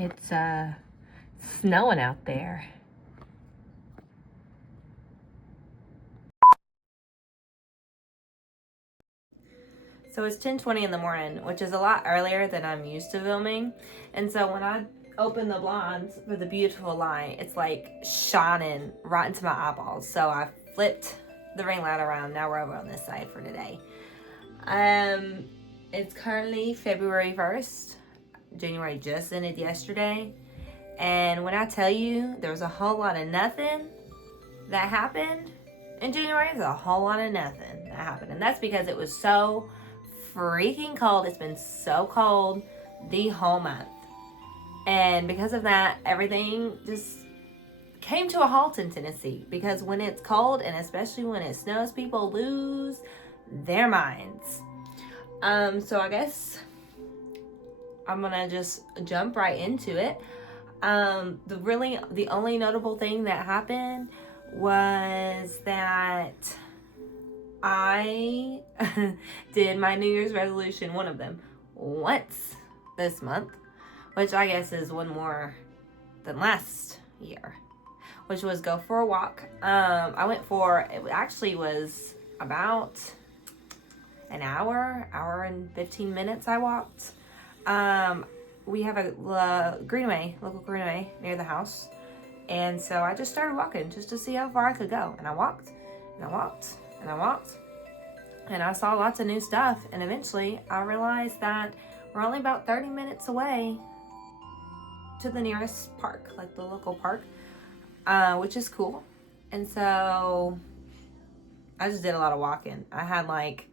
It's snowing out there. So it's 10:20 in the morning, which is a lot earlier than I'm used to filming. And so when I open the blinds for the beautiful light, it's like shining right into my eyeballs. So I flipped the ring light around. Now we're over on this side for today. It's currently February 1st. January just ended yesterday. And when I tell you there's a whole lot of nothing that happened in January, there's a whole lot of nothing that happened. And that's because it was so freaking cold. It's been so cold the whole month. And because of that, everything just came to a halt in Tennessee. Because when it's cold, and especially when it snows, people lose their minds. So I guess I'm gonna just jump right into it. The only notable thing that happened was that I did my New Year's resolution, one of them, once this month, which I guess is one more than last year, which was go for a walk. I went for, it actually was about an hour and 15 minutes I walked. We have a local greenway near the house. And so I just started walking just to see how far I could go. And I walked, and I walked, and I walked. And I saw lots of new stuff. And eventually I realized that we're only about 30 minutes away to the nearest park, like the local park, which is cool. And so I just did a lot of walking. I had like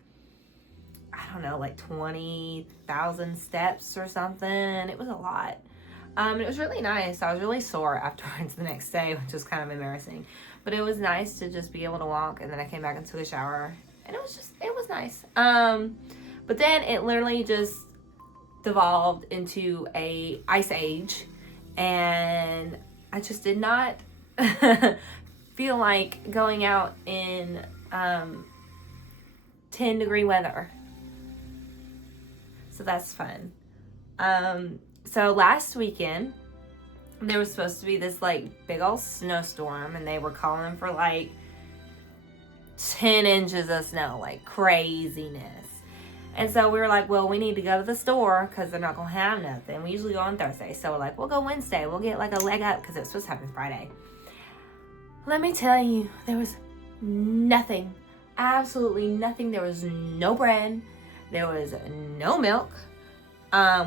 20,000 steps or something. It was a lot. It was really nice. I was really sore afterwards the next day, which was kind of embarrassing. But it was nice to just be able to walk. And then I came back and took a shower. And it was nice. But then it literally just devolved into a ice age. And I just did not feel like going out in 10-degree weather. So that's fun. So last weekend, there was supposed to be this like big old snowstorm, and they were calling for like 10 inches of snow, like craziness. And so we were like, well, we need to go to the store because they're not going to have nothing. We usually go on Thursday. So we're like, we'll go Wednesday. We'll get like a leg up because it's supposed to happen Friday. Let me tell you, there was nothing. Absolutely nothing. There was no bread. There was no milk.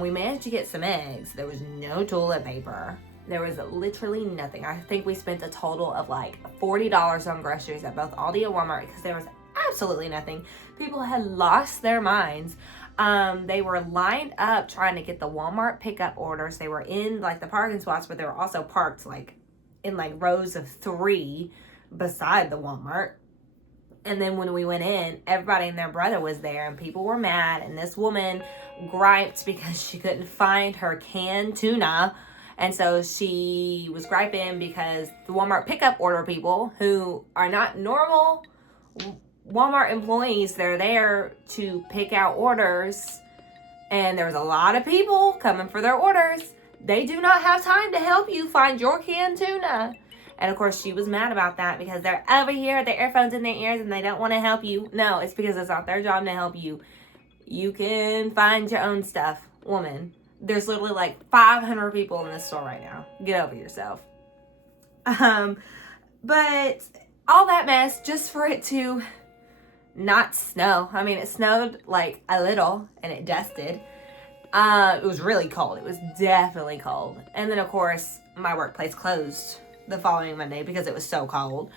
We managed to get some eggs. There was no toilet paper. There was literally nothing. I think we spent a total of like $40 on groceries at both Aldi and Walmart because there was absolutely nothing. People had lost their minds. They were lined up trying to get the Walmart pickup orders. They were in like the parking spots, but they were also parked like in like rows of 3 beside the Walmart. And then when we went in, everybody and their brother was there, and people were mad. And this woman griped because she couldn't find her canned tuna. And so she was griping because the Walmart pickup order people, who are not normal Walmart employees, they're there to pick out orders. And there was a lot of people coming for their orders. They do not have time to help you find your canned tuna. And of course, she was mad about that because they're over here, their earphones in their ears, and they don't want to help you. No, it's because it's not their job to help you. You can find your own stuff, woman. There's literally like 500 people in this store right now. Get over yourself. But all that mess just for it to not snow. I mean, it snowed like a little and it dusted. It was really cold. It was definitely cold. And then of course, my workplace closed the following Monday because it was so cold.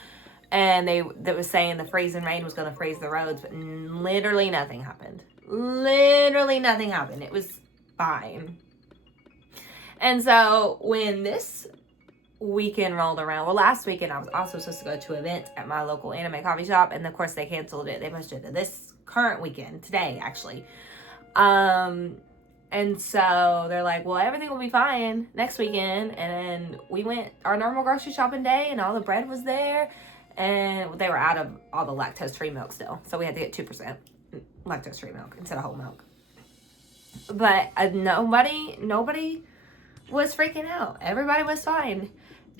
And they was saying the freezing rain was going to freeze the roads, but literally nothing happened. Literally nothing happened. It was fine. And so when this weekend rolled around, well, last weekend I was also supposed to go to an event at my local anime coffee shop, and of course they canceled it. They pushed it to this current weekend, today actually. And so they're like, well, everything will be fine next weekend. And then we went our normal grocery shopping day, and all the bread was there. And they were out of all the lactose-free milk still. So we had to get 2% lactose-free milk instead of whole milk. But nobody was freaking out. Everybody was fine.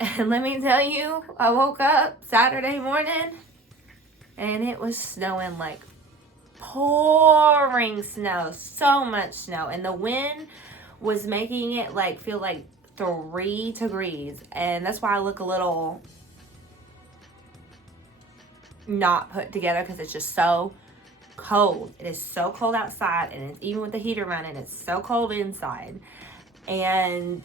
And let me tell you, I woke up Saturday morning and it was snowing, like pouring snow, so much snow. And the wind was making it like feel like 3 degrees. And that's why I look a little not put together, because it's just so cold. It is so cold outside, and it's, even with the heater running, it's so cold inside. And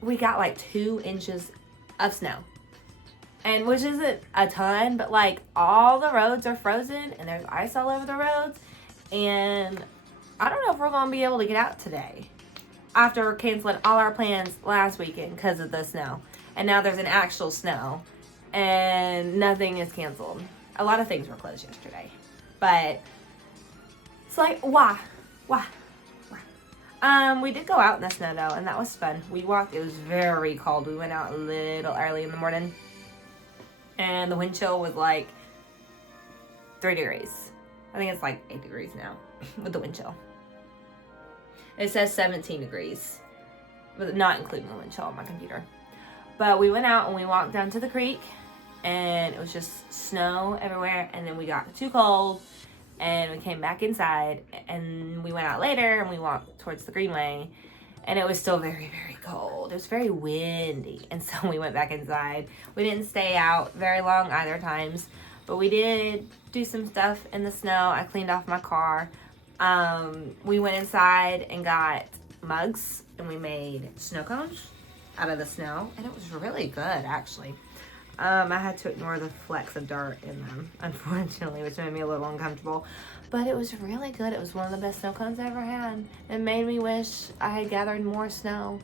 we got like 2 inches of snow, and which isn't a ton, but like all the roads are frozen and there's ice all over the roads. And I don't know if we're gonna be able to get out today after canceling all our plans last weekend because of the snow. And now there's an actual snow and nothing is canceled. A lot of things were closed yesterday, but it's like, why? We did go out in the snow though, and that was fun. We walked, it was very cold. We went out a little early in the morning, and the wind chill was like 3 degrees. I think it's like 8 degrees now with the wind chill. It says 17 degrees, but not including the wind chill on my computer. But we went out and we walked down to the creek, and it was just snow everywhere. And then we got too cold, and we came back inside, and we went out later and we walked towards the greenway, and it was still very, very cold. It was very windy, and so we went back inside. We didn't stay out very long either times, but we did do some stuff in the snow. I cleaned off my car. We went inside and got mugs, and we made snow cones out of the snow, and it was really good, actually. I had to ignore the flecks of dirt in them, unfortunately, which made me a little uncomfortable. But it was really good. It was one of the best snow cones I ever had. It made me wish I had gathered more snow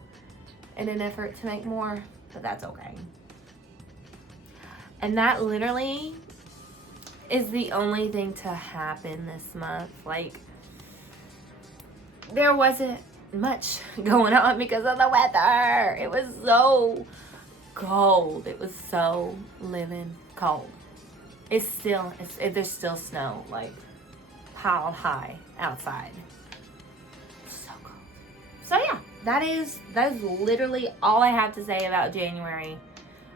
in an effort to make more, but that's okay. And that literally is the only thing to happen this month. Like, there wasn't much going on because of the weather. It was so cold. It was so living cold. There's still snow, like piled high outside. So cold. So yeah, that is literally all I have to say about January.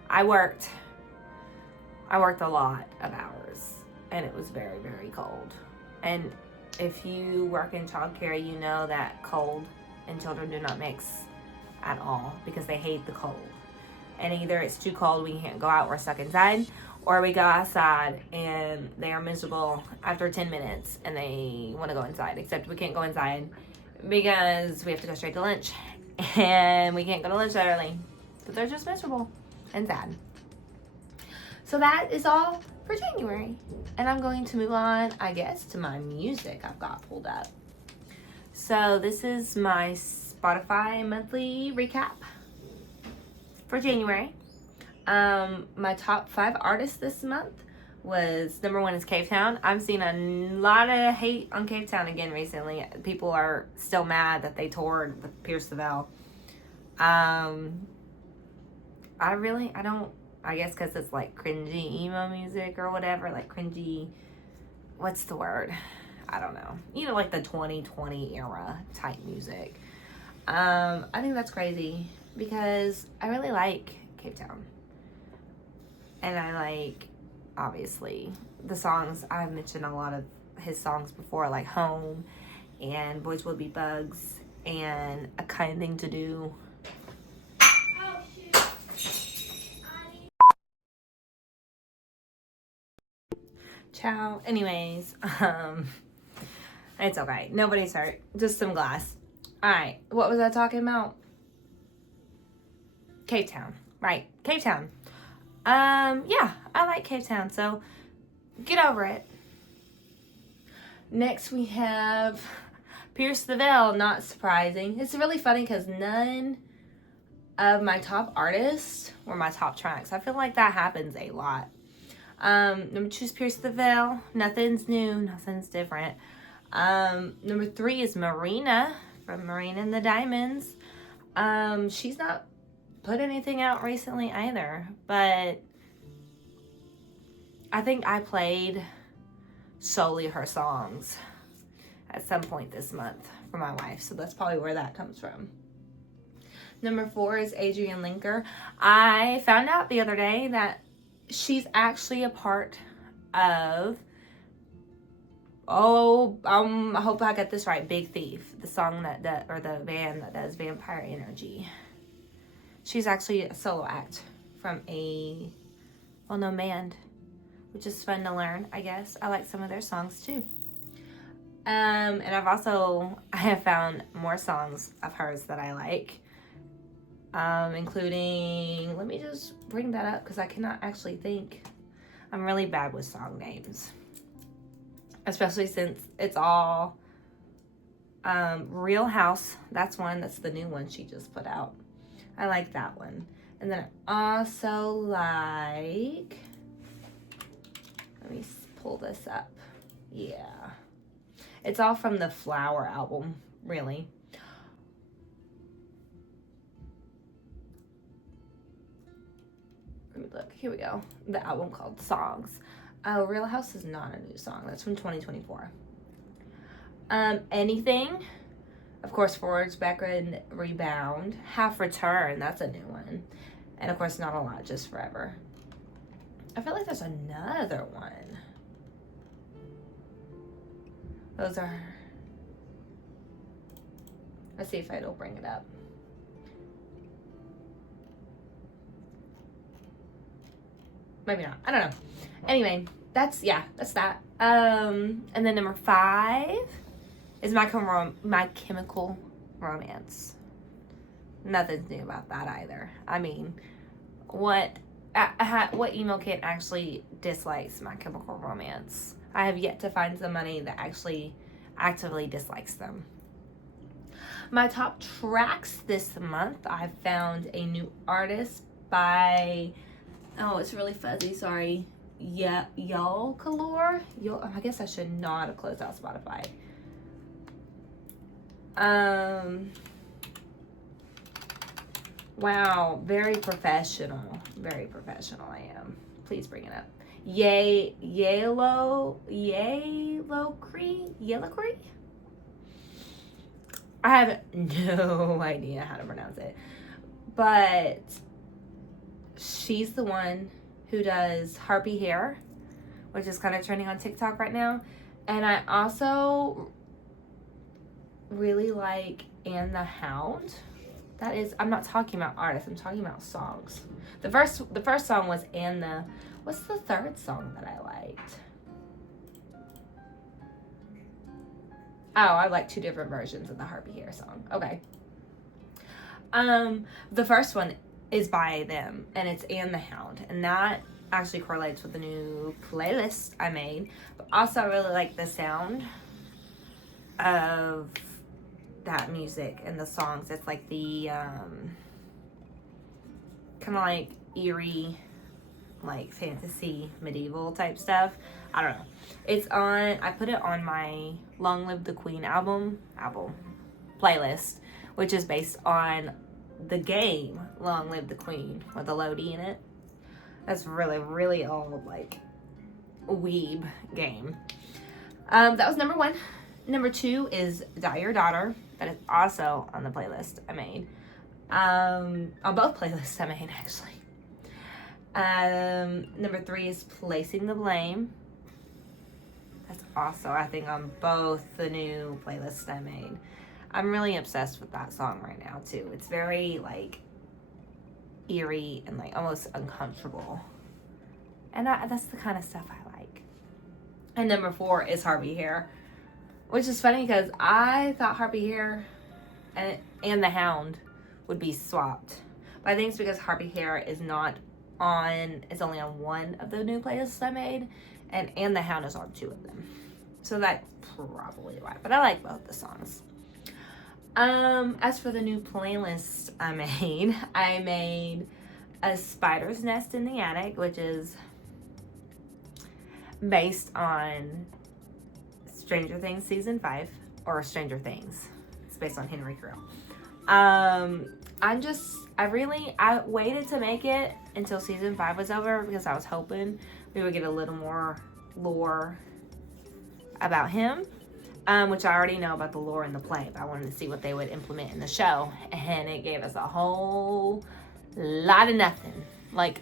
I worked a lot of hours, and it was very, very cold. And if you work in childcare, you know that cold and children do not mix at all, because they hate the cold. And either it's too cold, we can't go out, we're stuck inside, or we go outside and they are miserable after 10 minutes and they want to go inside. Except we can't go inside because we have to go straight to lunch, and we can't go to lunch that early. But they're just miserable and sad. So that is all for January. And I'm going to move on, I guess, to my music I've got pulled up. So this is my Spotify monthly recap for January. My top 5 artists this month was, number 1 is Cave Town. I'm seeing a lot of hate on Cave Town again recently. People are still mad that they toured with Pierce the Veil. I guess because it's like cringy emo music or whatever, like cringy, what's the word? I don't know. You know, like the 2020 era type music. I think that's crazy because I really like Cape Town. And I like, obviously, the songs. I've mentioned a lot of his songs before, like Home and Boys Will Be Bugs and A Kind Thing to Do. Oh, shoot. Ciao. Anyways, it's okay. Nobody's hurt. Just some glass. Alright, what was I talking about? Cape Town. Right, Cape Town. Yeah, I like Cape Town, so get over it. Next we have Pierce the Veil, not surprising. It's really funny because none of my top artists were my top tracks. I feel like that happens a lot. Number 2 is Pierce the Veil. Nothing's new, nothing's different. Number 3 is Marina from Marina and the Diamonds. She's not put anything out recently either, but I think I played solely her songs at some point this month for my wife, so that's probably where that comes from. Number 4 is Adrienne Linker. I found out the other day that she's actually a part of, I hope I got this right, Big Thief, the song or the band that does Vampire Energy. She's actually a solo act from a well-known band, which is fun to learn, I guess. I like some of their songs too. And I have found more songs of hers that I like, including, let me just bring that up because I cannot actually think. I'm really bad with song names, especially since it's all Real House. That's the new one she just put out. I like that one. And then I also like, let me pull this up. Yeah. It's all from the Flower album, really. Let me look. Here we go. The album called Songs. Oh, Real House is not a new song. That's from 2024. Anything. Of course, Forwards, Backward, Rebound. Half Return. That's a new one. And of course, Not a Lot, Just Forever. I feel like there's another one. Those are, let's see if it'll bring it up. Maybe not. I don't know. Anyway, that's that. And then number 5 is My Chemical Romance. Nothing's new about that either. I mean, what emo kid actually dislikes My Chemical Romance? I have yet to find somebody that actually actively dislikes them. My top tracks this month, I found a new artist by, oh, it's really fuzzy, sorry. Yeah, Y'all Calor. I guess I should not have closed out Spotify. Wow, very professional. Very professional I am. Please bring it up. Yellow Cree. I have no idea how to pronounce it, but she's the one who does Harpy Hair, which is kind of trending on TikTok right now. And I also really like And the Hound. That is, I'm not talking about artists, I'm talking about songs. The first song was And the, what's the third song that I liked? Oh, I like 2 different versions of the Harpy Hair song. Okay. The first one is by them, and it's And the Hound, and that actually correlates with the new playlist I made. But also, I really like the sound of that music and the songs. It's like the kind of like eerie, like fantasy medieval type stuff. I don't know. It's on, I put it on my Long Live the Queen album playlist, which is based on the game Long Live the Queen with a Lodi in it. That's really, really old, like weeb game. That was number 1. Number 2 is Die Your Daughter. That is also on the playlist I made. On both playlists I made, actually. Number 3 is Placing the Blame. That's also, I think, on both the new playlists I made. I'm really obsessed with that song right now, too. It's very, like, eerie and, like, almost uncomfortable. And that's the kind of stuff I like. And number 4 is Harpy Hair, which is funny because I thought Harpy Hair and the Hound would be swapped. But I think it's because Harpy Hair is not on, it's only on one of the new playlists I made, and the Hound is on 2 of them. So that's probably why. But I like both the songs. As for the new playlist I made A Spider's Nest in the Attic, which is based on Stranger Things Season 5, or Stranger Things. It's based on Henry Creel. I waited to make it until Season 5 was over because I was hoping we would get a little more lore about him. which I already know about the lore and the play, but I wanted to see what they would implement in the show. And it gave us a whole lot of nothing. Like,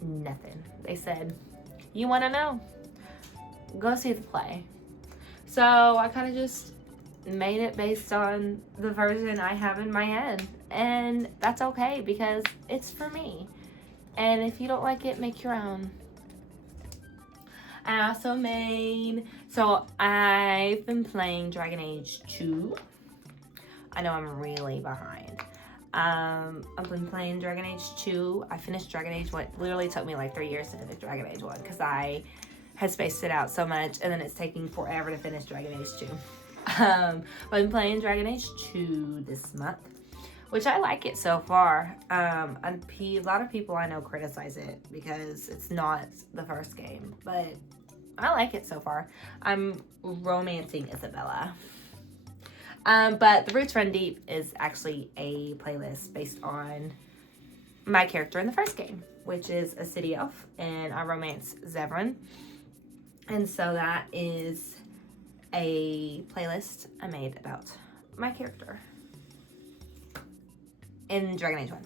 nothing. They said, you want to know? Go see the play. So I kind of just made it based on the version I have in my head. And that's okay because it's for me. And if you don't like it, make your own. I also so I've been playing Dragon Age 2. I know I'm really behind. I've been playing Dragon Age 2. I finished Dragon Age 1. It literally took me like 3 years to finish Dragon Age 1 because I had spaced it out so much, and then it's taking forever to finish Dragon Age 2. I've been playing Dragon Age 2 this month, which I like it so far. A lot of people I know criticize it because it's not the first game, but I like it so far. I'm romancing Isabella. But The Roots Run Deep is actually a playlist based on my character in the first game, which is a city elf, and I romance Zevran. And so that is a playlist I made about my character in Dragon Age 1.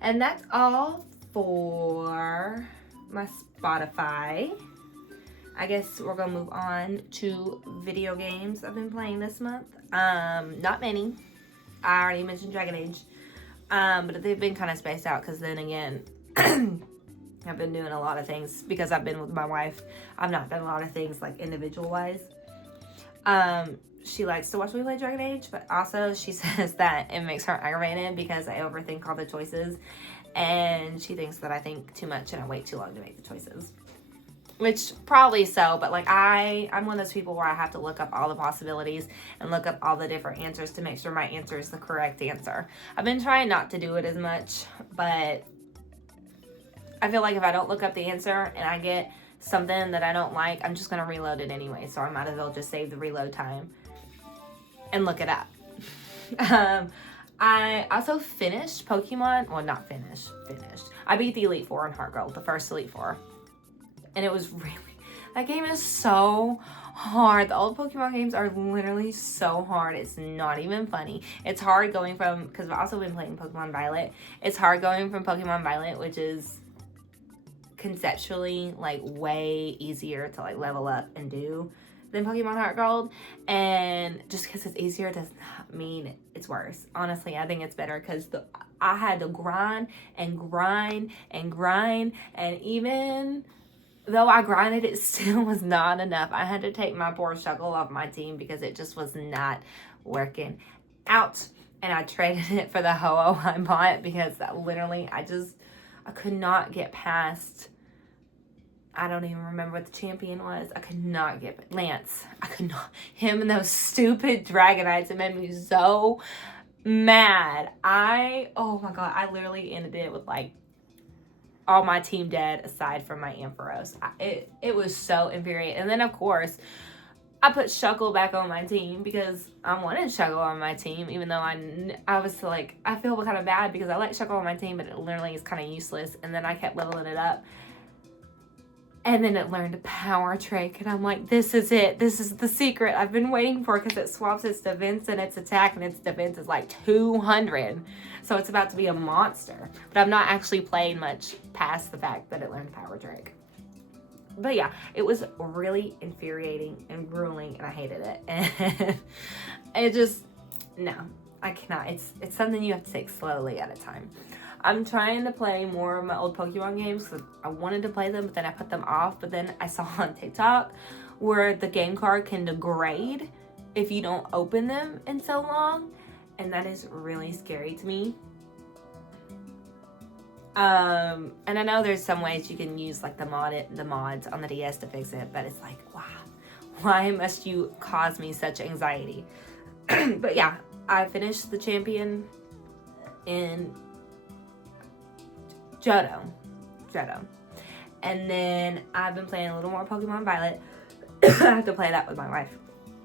And that's all for my Spotify. I guess we're going to move on to video games I've been playing this month. Not many. I already mentioned Dragon Age. But they've been kind of spaced out because then again, I've been doing a lot of things because I've been with my wife. I've not done a lot of things like individual-wise. She likes to watch me play Dragon Age, but also she says that it makes her aggravated because I overthink all the choices. And she thinks that I think too much and I wait too long to make the choices. Which probably so, but like I'm one of those people where I have to look up all the possibilities and look up all the different answers to make sure my answer is the correct answer. I've been trying not to do it as much, but I feel like if I don't look up the answer and I get something that I don't like, I'm just going to reload it anyway. So I might as well just save the reload time and look it up. I also finished Pokemon. Well, not finished. I beat the Elite Four in Heart Gold, the first Elite Four. And it was really, that game is so hard. The old Pokemon games are literally so hard. It's not even funny. It's hard going from, because I've also been playing Pokemon Violet. It's hard going from Pokemon Violet, which is conceptually like way easier to like level up and do than Pokemon Heart Gold. And just because it's easier does not mean it's worse. Honestly, I think it's better because I had to grind, and even though I grinded, it still was not enough. I had to take my poor Shuckle off my team because it just was not working out. And I traded it for the Ho-Oh I bought because literally I could not get past, I don't even remember what the champion was. I could not get Lance. I could not. Him and those stupid Dragonites. It made me so mad. Oh my God, I literally ended it with like all my team dead aside from my Ampharos. It was so infuriating. And then of course, I put Shuckle back on my team because I wanted Shuckle on my team, even though I was like, I feel kind of bad because I like Shuckle on my team, but it literally is kind of useless. And then I kept leveling it up. And then it learned a power trick. And I'm like, this is it. This is the secret I've been waiting for because it swaps its defense and its attack, and its defense is like 200. So it's about to be a monster. But I've not actually played much past the fact that it learned a power trick. But yeah, it was really infuriating and grueling, and I hated it. And it just, no, I cannot. It's something you have to take slowly at a time. I'm trying to play more of my old Pokemon games because I wanted to play them, but then I put them off. But then I saw on TikTok where the game card can degrade if you don't open them in so long. And that is really scary to me. And I know there's some ways you can use like the mods on the DS to fix it, but it's like, wow, why must you cause me such anxiety? But yeah, I finished the champion in Johto. And then I've been playing a little more Pokemon Violet. I have to play that with my wife.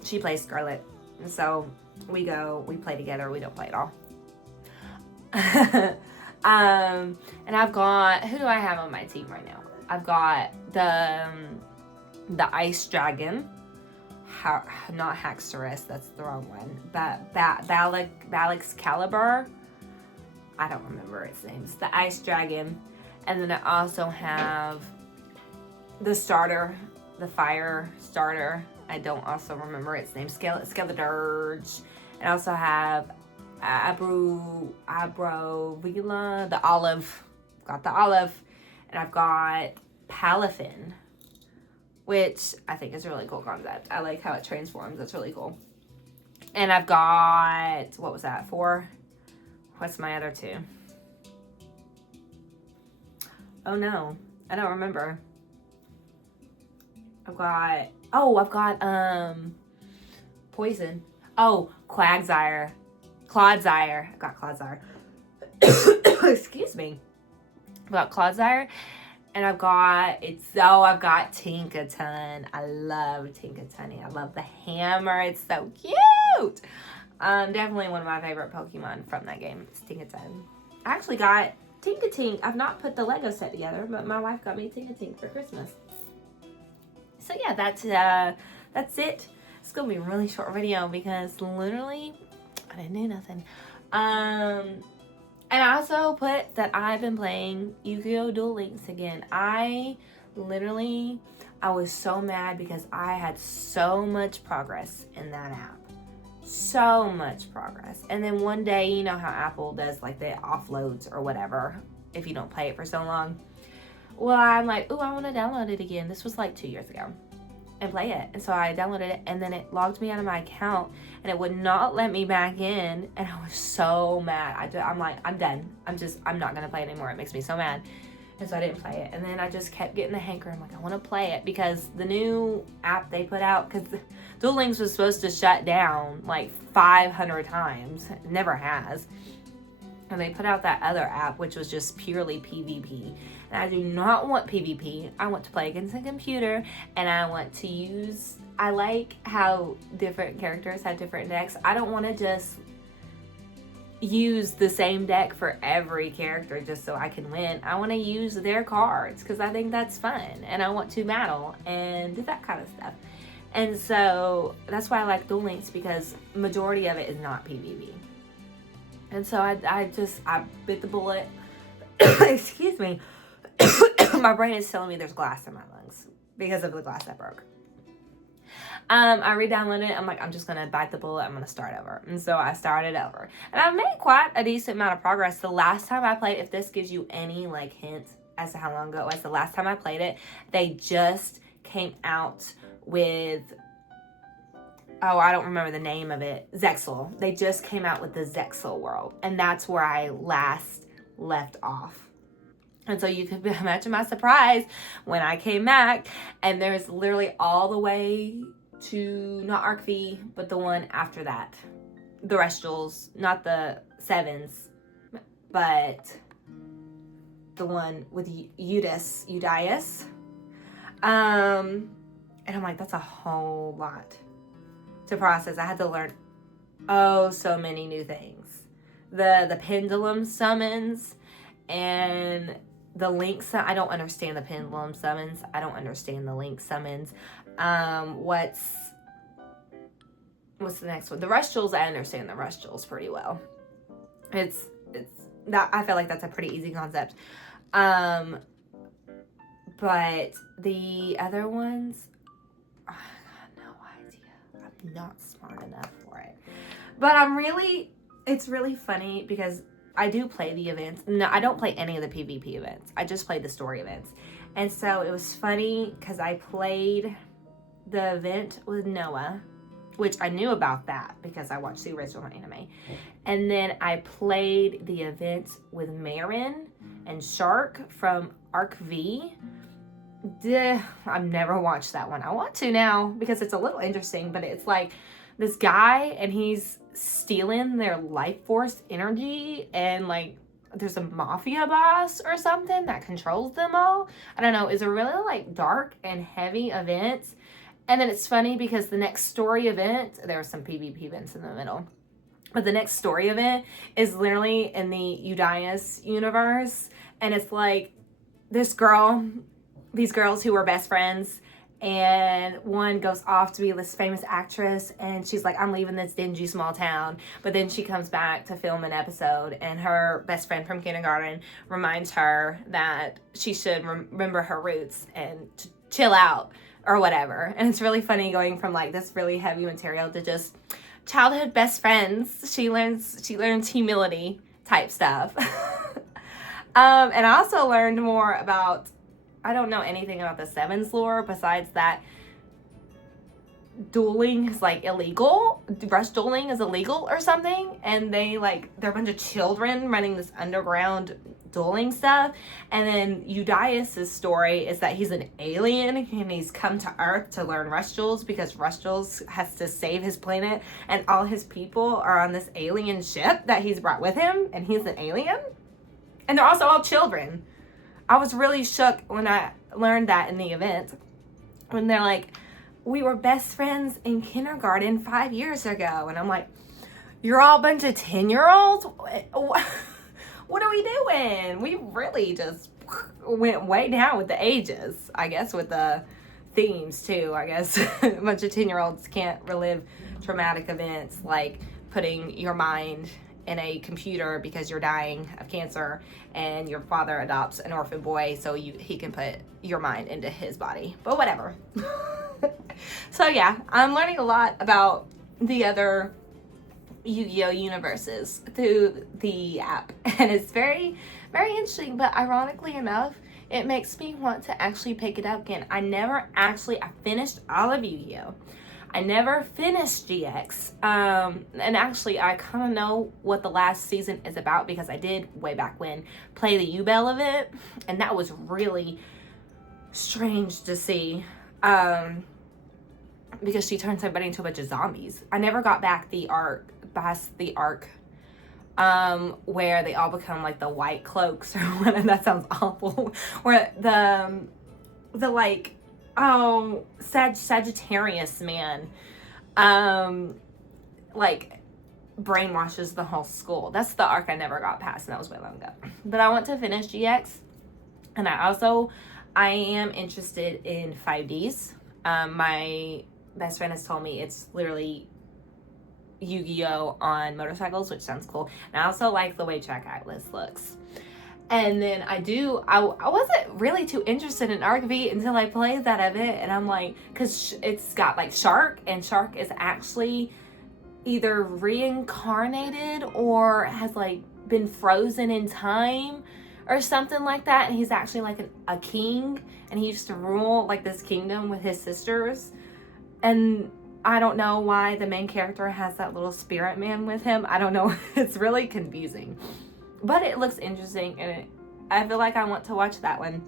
She plays Scarlet. And so we play together. We don't play at all. And I've got, who do I have on my team right now? I've got the Ice Dragon, not Haxorus, that's the wrong one, but Balix Caliber. I don't remember its name. It's the ice dragon. And then I also have the starter, the fire starter. I don't also remember its name. Skeledirge. And I also have Abrovila, the olive. I've got the olive. And I've got Palafin, which I think is a really cool concept. I like how it transforms. That's really cool. And I've got, what was that, 4? What's my other 2? Oh no, I don't remember. I've got poison. Oh, Clodsire. I've got Clodsire. Excuse me. I've got Clodsire. And I've got Tinkaton. I love Tinkaton. I love the hammer. It's so cute. Definitely one of my favorite Pokemon from that game. It's Tinkaton. I actually got Tinkatink. I've not put the Lego set together, but my wife got me Tinkatink for Christmas. So yeah, that's it. It's gonna be a really short video because literally I didn't do nothing. And I also put that I've been playing Yu-Gi-Oh! Duel Links again. I was so mad because I had so much progress in that app. So much progress. And then one day, you know how Apple does like the offloads or whatever if you don't play it for so long. Well, I'm like, ooh, I want to download it again. This was like 2 years ago. And play it. And so I downloaded it and then it logged me out of my account and it would not let me back in. And I was so mad. I'm like, I'm done. I'm not going to play it anymore. It makes me so mad. And so I didn't play it. And then I just kept getting the hanker. I'm like, I want to play it because the new app they put out, because Duel Links was supposed to shut down like 500 times. It never has. And they put out that other app, which was just purely PvP. And I do not want PvP. I want to play against a computer. And I want to use... I like how different characters have different decks. I don't want to just use the same deck for every character just so I can win. I want to use their cards because I think that's fun. And I want to battle and do that kind of stuff. And so that's why I like Duel Links, because majority of it is not PvP. And so I bit the bullet. Excuse me. My brain is telling me there's glass in my lungs because of the glass that broke. I re-downloaded it. I'm like, I'm just going to bite the bullet. I'm going to start over. And so I started over. And I've made quite a decent amount of progress. The last time I played, if this gives you any like hint as to how long ago it was, the last time I played it, they just came out with... Oh, I don't remember the name of it. Zexal. They just came out with the Zexal world. And that's where I last left off. And so you could imagine my surprise when I came back. And there's literally all the way to, not Arc V, but the one after that. The Restals. Not the 7s. But the one with Udias. And I'm like, that's a whole lot to process. I had to learn so many new things. The pendulum summons and the link. I don't understand the pendulum summons. I don't understand the link summons. What's the next one? The Rustals. I understand the Rustals pretty well. It's that, I feel like that's a pretty easy concept. But the other ones, not smart enough for it. But it's really funny because I do play the events. No, I don't play any of the PvP events. I just play the story events. And so it was funny because I played the event with Noah, which I knew about that because I watched the original anime. And then I played the event with Marin and Shark from Arc V. I've never watched that one. I want to now because it's a little interesting, but it's like this guy and he's stealing their life force energy, and like there's a mafia boss or something that controls them all. I don't know. It's a really like dark and heavy event. And then it's funny because the next story event, there were some PvP events in the middle, but the next story event is literally in the Udias universe. And it's like these girls who were best friends, and one goes off to be this famous actress, and she's like, I'm leaving this dingy small town. But then she comes back to film an episode, and her best friend from kindergarten reminds her that she should remember her roots and chill out or whatever. And it's really funny going from like this really heavy material to just childhood best friends. She learns humility type stuff. And I also learned more about, I don't know anything about the Sevens lore besides that dueling is like illegal. Rush dueling is illegal or something. And they're a bunch of children running this underground dueling stuff. And then Eudias' story is that he's an alien and he's come to Earth to learn rush duels because rush duels has to save his planet, and all his people are on this alien ship that he's brought with him, and he's an alien. And they're also all children. I was really shook when I learned that in the event. When they're like, we were best friends in kindergarten 5 years ago. And I'm like, you're all a bunch of 10-year-olds? What are we doing? We really just went way down with the ages. I guess with the themes too. I guess a bunch of 10-year-olds can't relive traumatic events like putting your mind in a computer because you're dying of cancer, and your father adopts an orphan boy so he can put your mind into his body. But whatever. So yeah, I'm learning a lot about the other Yu-Gi-Oh universes through the app, and it's very, very interesting. But ironically enough, it makes me want to actually pick it up again. I finished all of Yu-Gi-Oh! I never finished GX, and actually I kind of know what the last season is about because I did, way back when, play the U-Bell of it, and that was really strange to see, because she turns everybody into a bunch of zombies. I never got back past the arc, where they all become like the white cloaks, or whatever. That sounds awful. Where the like, Sagittarius man, like brainwashes the whole school. That's the arc I never got past, and that was way long ago. But I want to finish GX, and I am interested in 5Ds. My best friend has told me it's literally Yu-Gi-Oh! On motorcycles, which sounds cool. And I also like the way Track Atlas looks. And then I wasn't really too interested in ArcV until I played that of it, and I'm like, because it's got like Shark, and Shark is actually either reincarnated or has like been frozen in time or something like that, and he's actually like a king, and he used to rule like this kingdom with his sisters. And I don't know why the main character has that little spirit man with him. I don't know. It's really confusing. But it looks interesting, and I feel like I want to watch that one.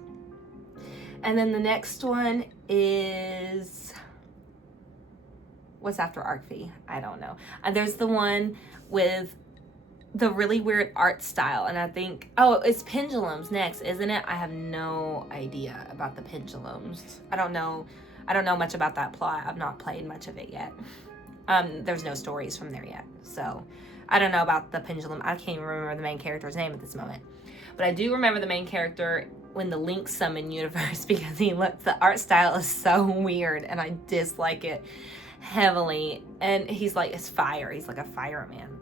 And then the next one is, what's after ArcV? I don't know. There's the one with the really weird art style, and I think, it's Pendulums next, isn't it? I have no idea about the Pendulums. I don't know much about that plot. I've not played much of it yet. There's no stories from there yet, so I don't know about the Pendulum. I can't even remember the main character's name at this moment. But I do remember the main character when the Link Summon universe, because the art style is so weird, and I dislike it heavily. And he's like, it's fire. He's like a fireman.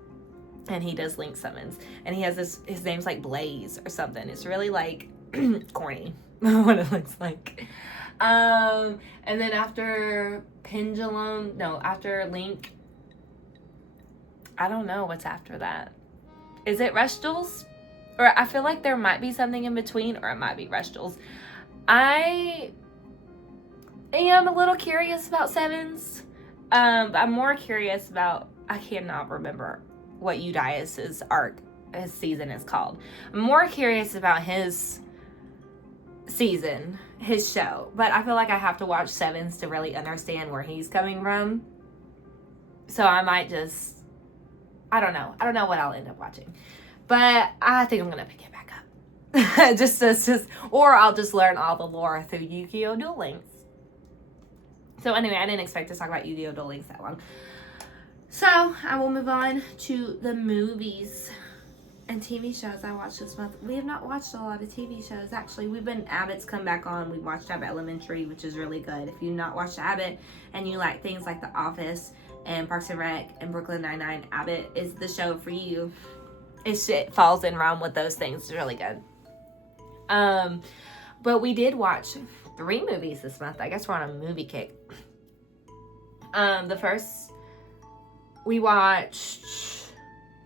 And he does Link Summons. And he has his name's like Blaze or something. It's really like corny what it looks like. And then after after Link, I don't know what's after that. Is it Rush Duels? Or I feel like there might be something in between, or it might be Rush Duels. I am a little curious about Sevens. But I'm more curious about, I cannot remember what Eudias' arc, his season is called. I'm more curious about his season, his show. But I feel like I have to watch Sevens to really understand where he's coming from. So I might just, I don't know what I'll end up watching, but I think I'm gonna pick it back up. just or I'll just learn all the lore through Yu-Gi-Oh! Duel Links. So anyway, I didn't expect to talk about Yu-Gi-Oh! Duel Links that long. So I will move on to the movies. And TV shows I watched this month. We have not watched a lot of TV shows, actually. Abbott's come back on. We watched Abbott Elementary, which is really good. If you've not watched Abbott and you like things like The Office and Parks and Rec and Brooklyn Nine-Nine, Abbott is the show for you. It falls in realm with those things. It's really good. But we did watch 3 movies this month. I guess we're on a movie kick. The first we watched,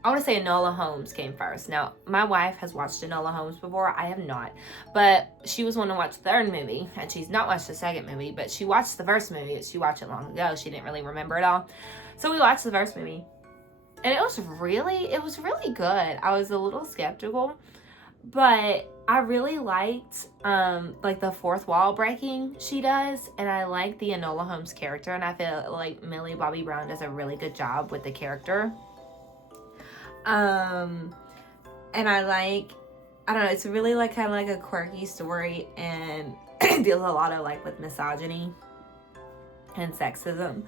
I want to say Enola Holmes came first. Now, my wife has watched Enola Holmes before. I have not. But she was one to watch the 3rd movie, and she's not watched the 2nd movie, but she watched the 1st movie. She watched it long ago. She didn't really remember it all. So we watched the 1st movie. And it was really good. I was a little skeptical, but I really liked like the fourth wall breaking she does, and I like the Enola Holmes character, and I feel like Millie Bobby Brown does a really good job with the character. And I don't know, it's really like kind of like a quirky story, and deals a lot of like with misogyny and sexism.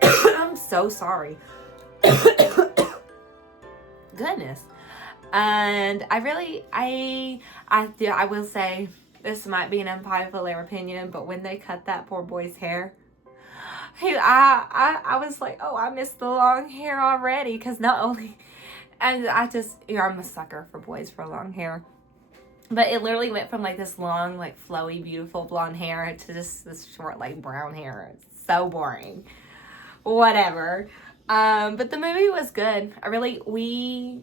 I'm so sorry. Goodness. And I will say, this might be an unpopular opinion, but when they cut that poor boy's hair, I was like, oh, I missed the long hair already, because not only, and I'm a sucker for boys for long hair, but it literally went from like this long, like flowy, beautiful blonde hair to just this short, like brown hair. It's so boring. Whatever. But the movie was good. We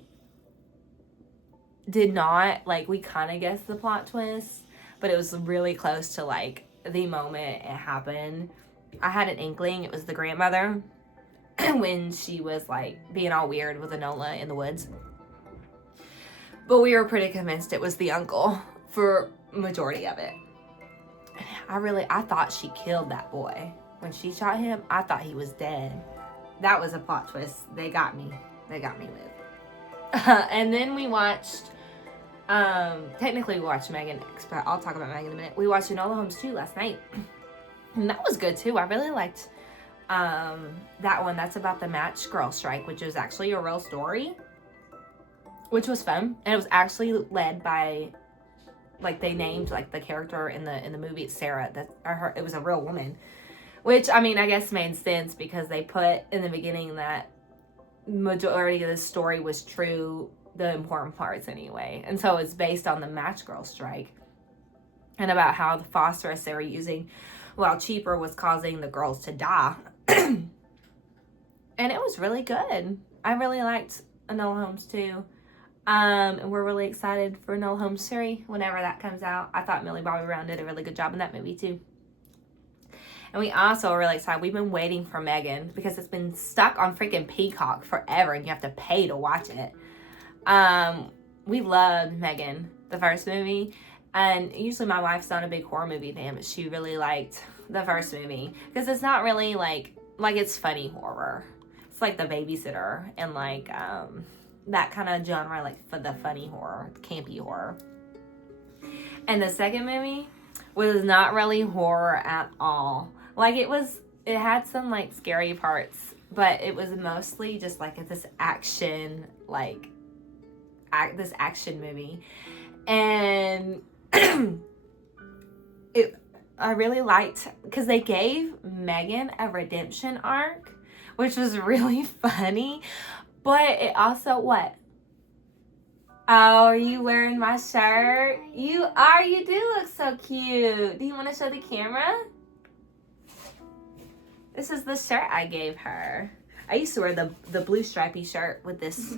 did not, like, we kind of guessed the plot twist, but it was really close to, like, the moment it happened. I had an inkling it was the grandmother when she was, like, being all weird with Enola in the woods. But we were pretty convinced it was the uncle for majority of it. I thought she killed that boy. When she shot him, I thought he was dead. That was a plot twist. They got me with. And then we watched, technically we watched Megan X, but I'll talk about Megan in a minute. We watched Enola Holmes 2 last night. And that was good too. I really liked that one. That's about the match girl strike, which is actually a real story, which was fun. And it was actually led by, like, they named like the character in the movie, it's Sarah. It was a real woman. Which, I mean, I guess made sense because they put in the beginning that majority of the story was true, the important parts anyway. And so it's based on the match girl strike and about how the phosphorus they were using while cheaper was causing the girls to die. And it was really good. I really liked Enola Holmes 2. And we're really excited for Enola Holmes 3 whenever that comes out. I thought Millie Bobby Brown did a really good job in that movie too. And we also are really excited. We've been waiting for Megan because it's been stuck on freaking Peacock forever and you have to pay to watch it. We loved Megan, the first movie. And usually my wife's not a big horror movie fan, but she really liked the first movie. Because it's not really like it's funny horror. It's like The Babysitter and like that kind of genre, like for the funny horror, campy horror. And the second movie was not really horror at all. Like it had some like scary parts, but it was mostly just like this action, like this action movie. And I really liked, because they gave Megan a redemption arc, which was really funny, but it also, what? Oh, are you wearing my shirt? You are, you do look so cute. Do you want to show the camera? This is the shirt I gave her. I used to wear the blue stripy shirt with this.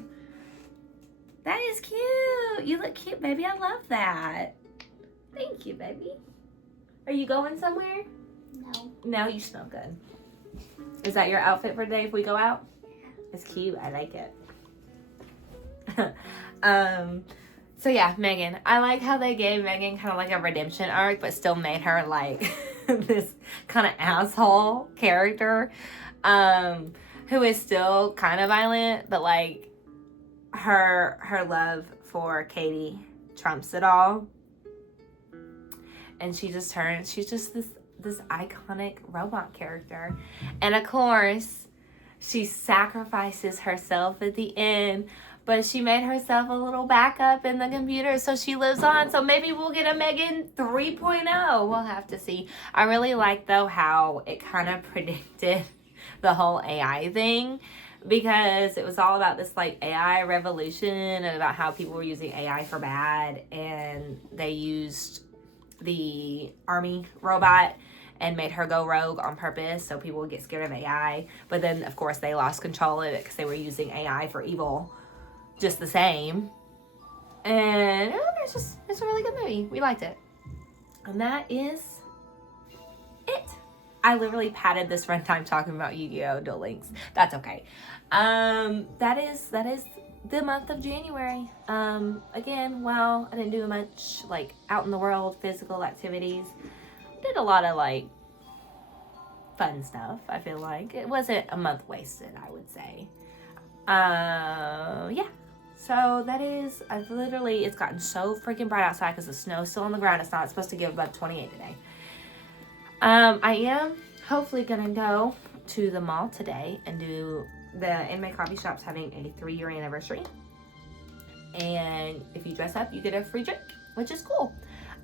That is cute. You look cute, baby. I love that. Thank you, baby. Are you going somewhere? No. No, you smell good. Is that your outfit for today if we go out? It's cute. I like it. So yeah, Megan. I like how they gave Megan kind of like a redemption arc, but still made her like this kind of asshole character, who is still kind of violent, but like her love for Katie trumps it all. And she's just this iconic robot character. And of course, she sacrifices herself at the end But she made herself a little backup in the computer, so she lives on. So maybe we'll get a Megan 3.0. We'll have to see. I really like, though, how it kind of predicted the whole AI thing, because it was all about this like AI revolution and about how people were using AI for bad, and they used the army robot and made her go rogue on purpose so people would get scared of AI. But then, of course, they lost control of it because they were using AI for evil just the same. And it's a really good movie. We liked it. And that is it. I literally padded this runtime talking about Yu-Gi-Oh! Duel Links. That's okay. That is the month of January. Again, well, I didn't do much like out in the world physical activities. Did a lot of like fun stuff. I feel like it wasn't a month wasted, I would say. Yeah. So that is, it's gotten so freaking bright outside because the snow's still on the ground. It's not supposed to give above 28 today. I am hopefully gonna go to the mall today and do the Anime Coffee Shop's having a 3-year anniversary. And if you dress up, you get a free drink, which is cool.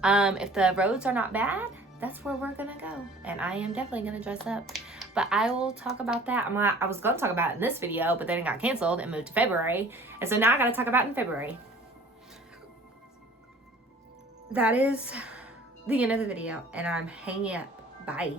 If the roads are not bad, that's where we're gonna go. And I am definitely gonna dress up. But I will talk about that. I was gonna talk about it in this video, but then it got canceled and moved to February. And so now I gotta talk about it in February. That is the end of the video, and I'm hanging up. Bye.